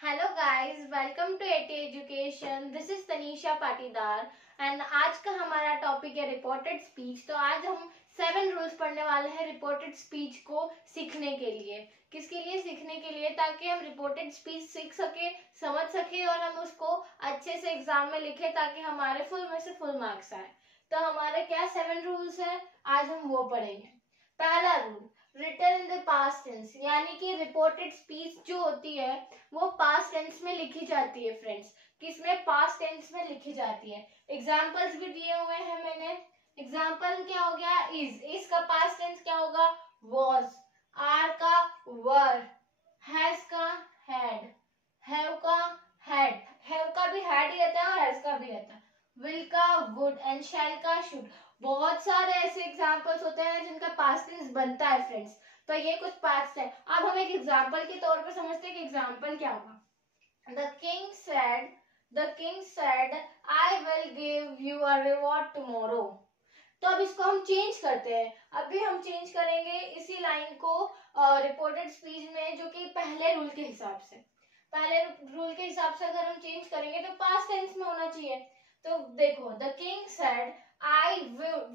Hello guys, welcome to AT education. This is Tanisha Patidar and आज का हमारा टॉपिक है रिपोर्टेड स्पीच। तो आज हम 7 रूल्स पढ़ने वाले हैं रिपोर्टेड स्पीच को सीखने के लिए। किसके लिए सीखने के लिए? ताकि हम रिपोर्टेड स्पीच सीख सके, समझ सके और हम उसको अच्छे से एग्जाम में लिखे ताकि हमारे फुल में से फुल मार्क्स आए। तो हमारे क्या 7 रूल्स है, आज हम वो पढ़ेंगे। पहला rule, written in the past tense, यानी कि रिपोर्टेड स्पीच जो होती है वो पास्ट टेंस में लिखी जाती है फ्रेंड्स। किसमें? पास्ट टेंस में लिखी जाती है। एग्जांपल्स भी दिए हुए हैं मैंने। एग्जांपल क्या हो गया? इज का पास्ट टेंस क्या होगा? वॉज। आर का वर। हैज का हैड। हैव का हैड। हैव का भी हैड ही रहता है और हैज का भी रहता है। विल का वुड एंड शैल का शुड। बहुत सारे ऐसे एग्जांपल्स होते हैं जिनका पास्ट टेंस बनता है फ्रेंड्स। तो ये कुछ पास्ट है। अब हम एक एग्जाम्पल के तौर पर समझते हैं कि एग्जाम्पल क्या होगा। The king said I will give you a reward tomorrow. तो अब इसको हम चेंज करते हैं। अभी हम चेंज करेंगे इसी लाइन को रिपोर्टेड स्पीच में, जो कि पहले रूल के हिसाब से। पहले रूल के हिसाब से अगर हम चेंज करेंगे तो पास्ट टेंस में होना चाहिए। तो देखो, the king said I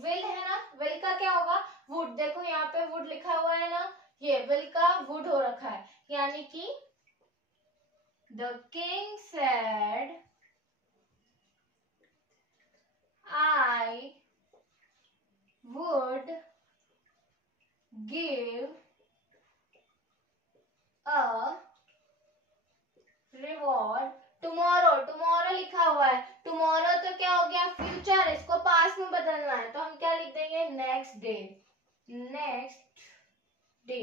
will है ना, विल का क्या होगा? वुड। देखो यहाँ पे वुड लिखा हुआ है ना, ये विल का वुड हो रखा है, यानी कि the king said I would give a reward tomorrow. Tomorrow लिखा हुआ है, टुमारो तो क्या हो गया? फ्यूचर। इसको पास्ट में बदलना है तो हम क्या लिख देंगे? Next day. Next day.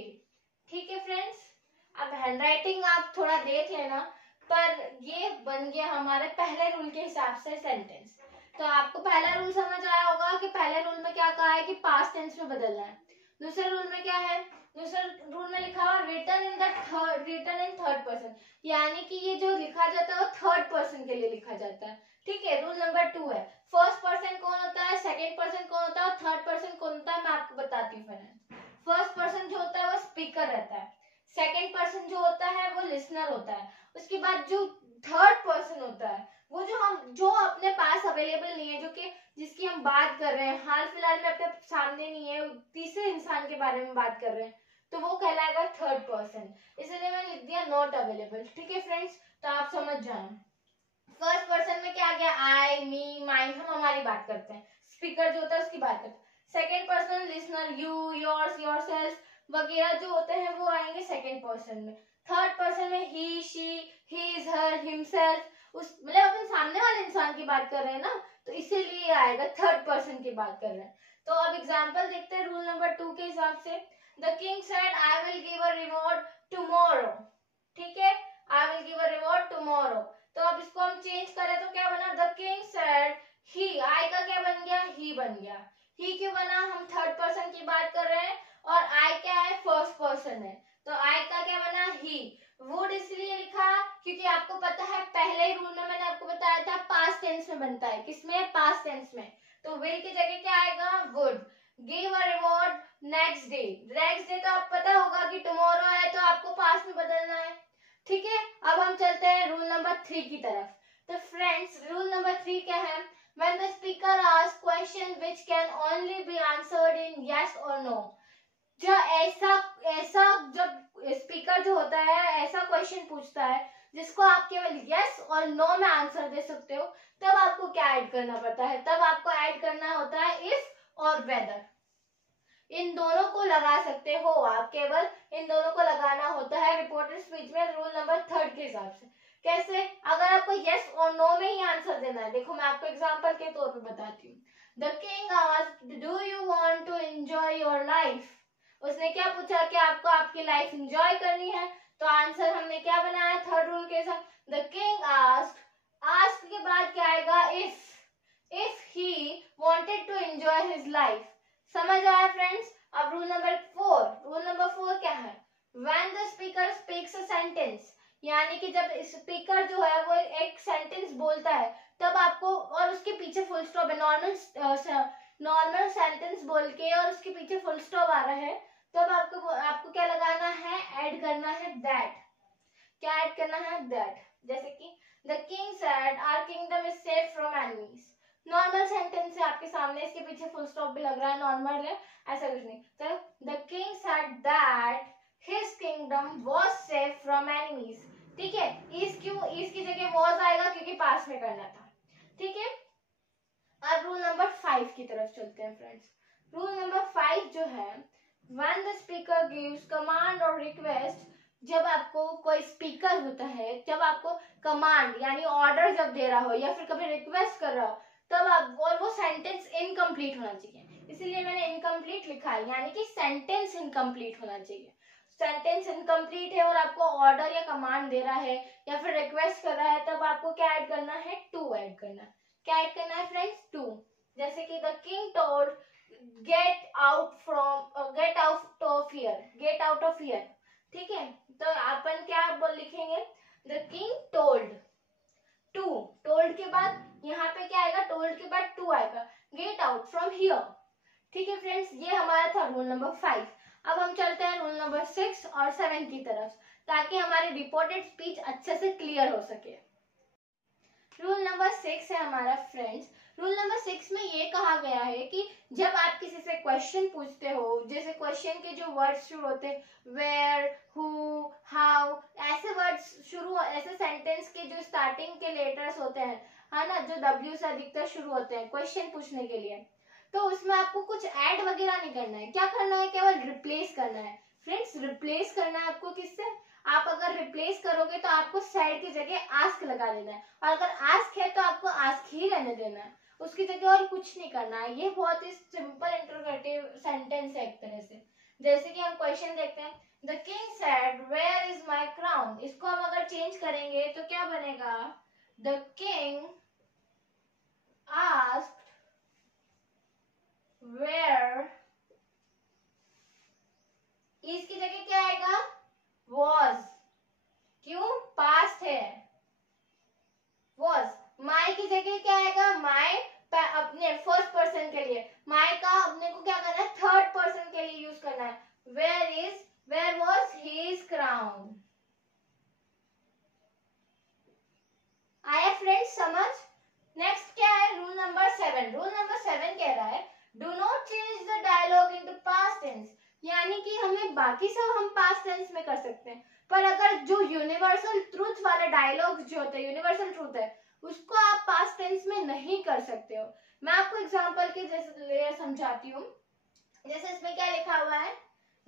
ठीक है फ्रेंड्स। अब हैंडराइटिंग आप थोड़ा देख लेना, पर ये बन गया हमारे पहले रूल के हिसाब से सेंटेंस। तो आपको पहला रूल समझ आया होगा कि पहले रूल में क्या कहा है कि पास्ट टेंस में बदलना है। दूसरे रूल में क्या है? दूसरे रूल में लिखा हुआ रिटन इन थर्ड पर्सन, यानी कि ये जो लिखा जाता है वो थर्ड पर्सन के लिए लिखा जाता है। ठीक है, रूल नंबर 2 है। फर्स्ट पर्सन कौन होता है, सेकेंड पर्सन कौन होता है और थर्ड पर्सन कौन होता है, मैं आपको बताती हूँ। फर्स्ट पर्सन जो होता है वो स्पीकर रहता है। सेकेंड पर्सन जो होता है वो लिसनर होता है। उसके बाद जो थर्ड पर्सन होता है वो जो अपने पास अवेलेबल नहीं है, जो कि जिसकी हम बात कर रहे हैं, हाल फिलहाल में अपने सामने नहीं है, तीसरे इंसान के बारे में बात कर रहे हैं, तो वो कहलाएगा थर्ड पर्सन। इसलिए मैंने लिख दिया नॉट अवेलेबल। ठीक है फ्रेंड्स, तो आप समझ जाए। फर्स्ट पर्सन में क्या आ गया? आई, मी, माइन, हम हमारी बात करते हैं। स्पीकर जो होता है उसकी बात करते हैं। Second person listener, you, yours, yourself वगैरह जो होते हैं वो आएंगे सेकेंड पर्सन में। थर्ड पर्सन में ही, शी, हिज, हर, हिमसेल्फ, उस मतलब अपन सामने वाले इंसान की बात कर रहे हैं ना, तो इसीलिए आएगा थर्ड पर्सन की बात कर रहे हैं। तो अब एग्जांपल देखते हैं रूल नंबर 2 के हिसाब से। The king said I will give a reward tomorrow. ठीक है, I will give a reward tomorrow. तो अब इसको हम चेंज करें तो क्या बना? The king said he. I का क्या बन गया? ही बन गया। ही क्यों बना? हम थर्ड पर्सन की बात कर रहे हैं और आई क्या है? फर्स्ट पर्सन है, तो आई का क्या बना? ही। वुड इसलिए लिखा क्योंकि आपको पता है पहले रूल में मैंने आपको बताया था पास्ट टेंस में बनता है। किसमें? पास्ट टेंस में। तो विल की जगह क्या आएगा? Would. Give a reward next day. Next day तो आप पता होगा कि टुमारो है, तो आपको पास्ट में बदलना है। ठीक है, अब हम चलते हैं रूल नंबर 3 की तरफ। तो फ्रेंड्स, रूल नंबर 3 क्या है? When the speaker asks question which can only be answered in yes or no, जब ऐसा ऐसा जब स्पीकर जो होता है ऐसा क्वेश्चन पूछता है जिसको आप केवल यस और नो में आंसर दे सकते हो, तब आपको क्या ऐड करना पड़ता है? तब आपको ऐड करना होता है इफ और वेदर। इन दोनों को लगा सकते हो आप, केवल इन दोनों को लगाना होता है रिपोर्टेड स्पीच में रूल नंबर 3 के हिसाब से। कैसे? अगर आपको यस और नो में ही आंसर देना है, देखो मैं आपको एग्जांपल के तौर पे बताती हूँ। The king asked do you want to enjoy your life. उसने क्या पूछा कि आपको आपकी लाइफ एंजॉय करनी है, तो आंसर हमने क्या बनाया थर्ड रूल के साथ? The king asked. आस्क के बाद क्या आएगा? If he wanted to enjoy his life. समझ आया फ्रेंड्स? अब रूल नंबर 4। रूल नंबर 4 क्या है? When the speaker speaks a sentence, यानी कि जब स्पीकर जो है वो एक सेंटेंस बोलता है तब आपको, और उसके पीछे फुल स्टॉप है, नॉर्मल सेंटेंस बोल के और उसके पीछे फुल स्टॉप आ रहा है, तब आपको क्या लगाना है? ऐड करना है दैट। क्या ऐड करना है, दैट। जैसे कि the king said our kingdom is safe from enemies. Normal sentence है आपके सामने, इसके पीछे फुल स्टॉप भी लग रहा है, नॉर्मल है, ऐसा कुछ नहीं। तो the king said that his kingdom was safe from enemies. ठीक है, इज क्यों, इज की जगह वाज आएगा क्योंकि पास में करना था। ठीक है, अब रूल नंबर 5 की तरफ चलते हैं फ्रेंड्स। रूल नंबर 5 जो है, when the speaker gives command और रिक्वेस्ट, जब आपको कोई स्पीकर होता है, जब आपको कमांड यानी ऑर्डर जब दे रहा हो या फिर कभी रिक्वेस्ट कर रहा हो, तब आप, और वो सेंटेंस इनकम्प्लीट होना चाहिए, इसीलिए मैंने इनकम्प्लीट लिखा है, यानी कि सेंटेंस इनकम्प्लीट होना चाहिए। सेंटेंस इनकम्प्लीट है और आपको ऑर्डर या कमांड दे रहा है या फिर रिक्वेस्ट कर रहा है, तब आपको क्या ऐड करना है, टू ऐड करना है। क्या ऐड करना है फ्रेंड्स, टू। जैसे कि the king told get out of here, get out of here. ठीक है, तो अपन क्या लिखेंगे, the king told, to, told के बाद यहाँ पे क्या आएगा, टोल्ड के बाद टू आएगा, गेट आउट फ्रॉम हियर। ठीक है फ्रेंड्स, ये हमारा था रूल नंबर 5। अब हम चलते हैं रूल नंबर 6 और 7 की तरफ, ताकि हमारी रिपोर्टेड स्पीच अच्छे से क्लियर हो सके। रूल नंबर 6 है हमारा फ्रेंड्स। रूल नंबर 6 में ये कहा गया है कि जब आप किसी से क्वेश्चन पूछते हो, जैसे क्वेश्चन के जो वर्ड्स शुरू होते हैं, वेयर, हु, हाउ, ऐसे वर्ड्स शुरू, ऐसे सेंटेंस के जो स्टार्टिंग के लेटर्स होते हैं, है ना, जो W से अधिकतर शुरू होते हैं क्वेश्चन पूछने के लिए, तो उसमें आपको कुछ ऐड वगैरह नहीं करना है। क्या करना है, केवल रिप्लेस करना है फ्रेंड्स। रिप्लेस करना है आपको किससे, आप अगर रिप्लेस करोगे तो आपको सैड की जगह आस्क लगा देना है, और अगर आस्क है तो आपको आस्क ही रहने देना है, उसकी जगह और कुछ नहीं करना है। ये बहुत ही सिंपल इंटरोगेटिव सेंटेंस है एक तरह से। जैसे कि हम क्वेश्चन देखते हैं, the king said where is my crown. इसको हम अगर चेंज करेंगे तो क्या बनेगा, द किंग आस्क्ड वेयर, इसकी जगह क्या आएगा, was। क्यों, पास्ट है, was। माई की जगह क्या आएगा, माई अपने फर्स्ट पर्सन के लिए, माई का अपने को क्या करना है, थर्ड पर्सन के लिए यूज करना है, वेयर was his crown। आया फ्रेंड्स समझ। नेक्स्ट क्या है, रूल नंबर 7। रूल नंबर 7 कह रहा है, do not change the dialogue into past tense, यानी कि हमें बाकी सब हम पास्ट टेंस में कर सकते हैं, पर अगर जो यूनिवर्सल ट्रूथ वाले डायलॉग जो होते हैं, यूनिवर्सल ट्रूथ है, उसको आप पास्ट टेंस में नहीं कर सकते हो। मैं आपको एग्जांपल के जैसे समझाती हूँ। जैसे इसमें क्या लिखा हुआ है,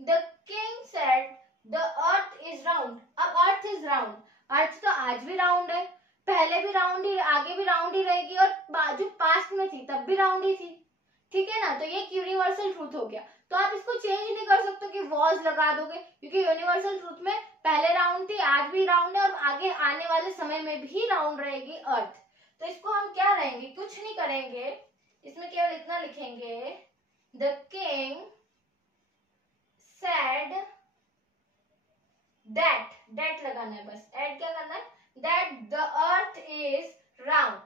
the king said the earth is round. अब अर्थ इज राउंड, अर्थ तो आज भी राउंड है, पहले भी राउंड ही, आगे भी राउंड ही रहेगी, और जो पास्ट में थी तब भी राउंड ही थी। ठीक है ना, तो ये यूनिवर्सल ट्रूथ हो गया। तो आप इसको चेंज नहीं कर सकते कि वॉज लगा दोगे, क्योंकि यूनिवर्सल ट्रूथ में पहले राउंड थी, आज भी राउंड है, और आगे आने वाले समय में भी राउंड रहेगी अर्थ। तो इसको हम क्या रहेंगे, कुछ नहीं करेंगे, इसमें केवल इतना लिखेंगे, द किंग सेड दैट लगाना है बस, ऐड क्या करना है, that the earth is round.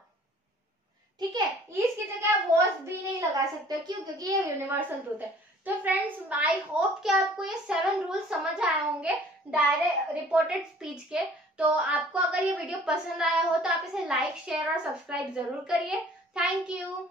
ठीक है, इसकी जगह आप वॉज भी नहीं लगा सकते, क्यों, क्योंकि ये यूनिवर्सल ट्रूथ है। तो फ्रेंड्स, आई होप कि आपको ये 7 रूल समझ आए होंगे डायरेक्ट रिपोर्टेड स्पीच के। तो आपको अगर ये वीडियो पसंद आया हो तो आप इसे लाइक, शेयर और सब्सक्राइब जरूर करिए। Thank you.